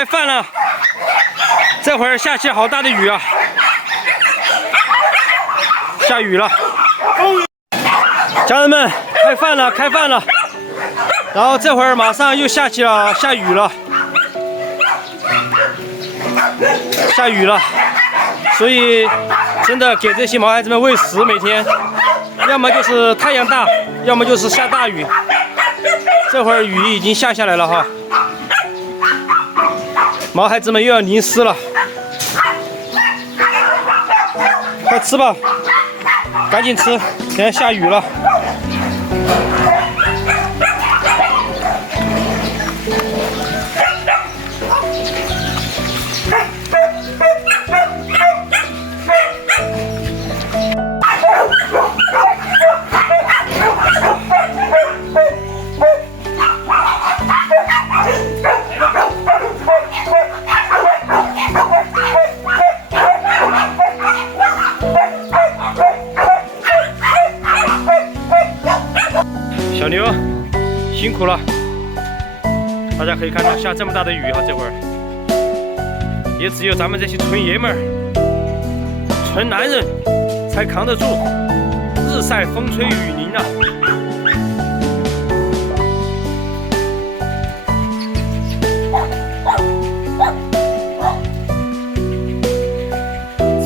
开饭了，这会儿下起好大的雨啊，下雨了。家人们，开饭了，开饭了。然后这会儿马上又下雨了，下雨了。所以真的给这些毛孩子们喂食，每天要么就是太阳大，要么就是下大雨。这会儿雨已经下来了哈，毛孩子们又要淋湿了。快吃吧，赶紧吃，现在下雨了。小牛辛苦了，大家可以看到下这么大的雨哈，这会儿也只有咱们这些纯爷们儿、纯男人才扛得住日晒风吹雨淋啊！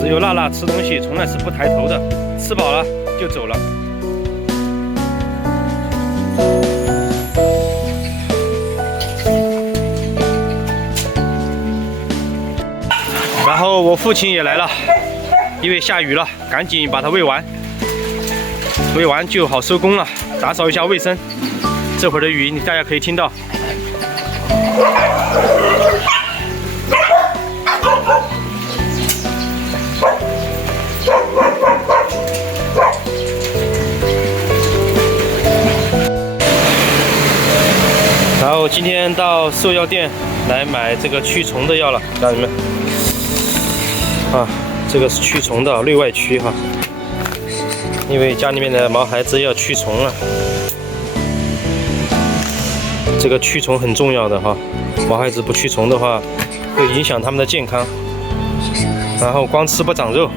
只有娜娜吃东西从来是不抬头的，吃饱了就走了。然后我父亲也来了，因为下雨了，赶紧把它喂完，喂完就好收工了，打扫一下卫生。这会儿的雨大家可以听到。然后今天到兽药店来买这个驱虫的药了，家人们。啊，这个是驱虫的内外驱哈，因为家里面的毛孩子要驱虫了，这个驱虫很重要的哈，毛孩子不驱虫的话，会影响他们的健康，然后光吃不长肉。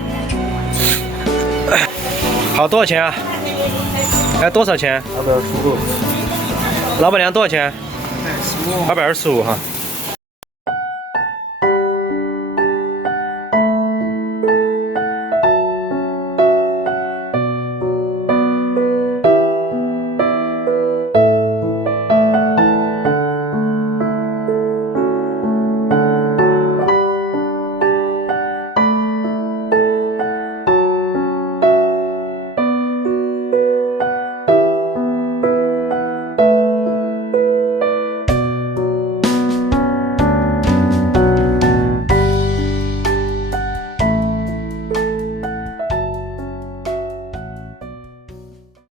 好，多少钱啊？哎，多少钱？225。老板娘多少钱？225哈。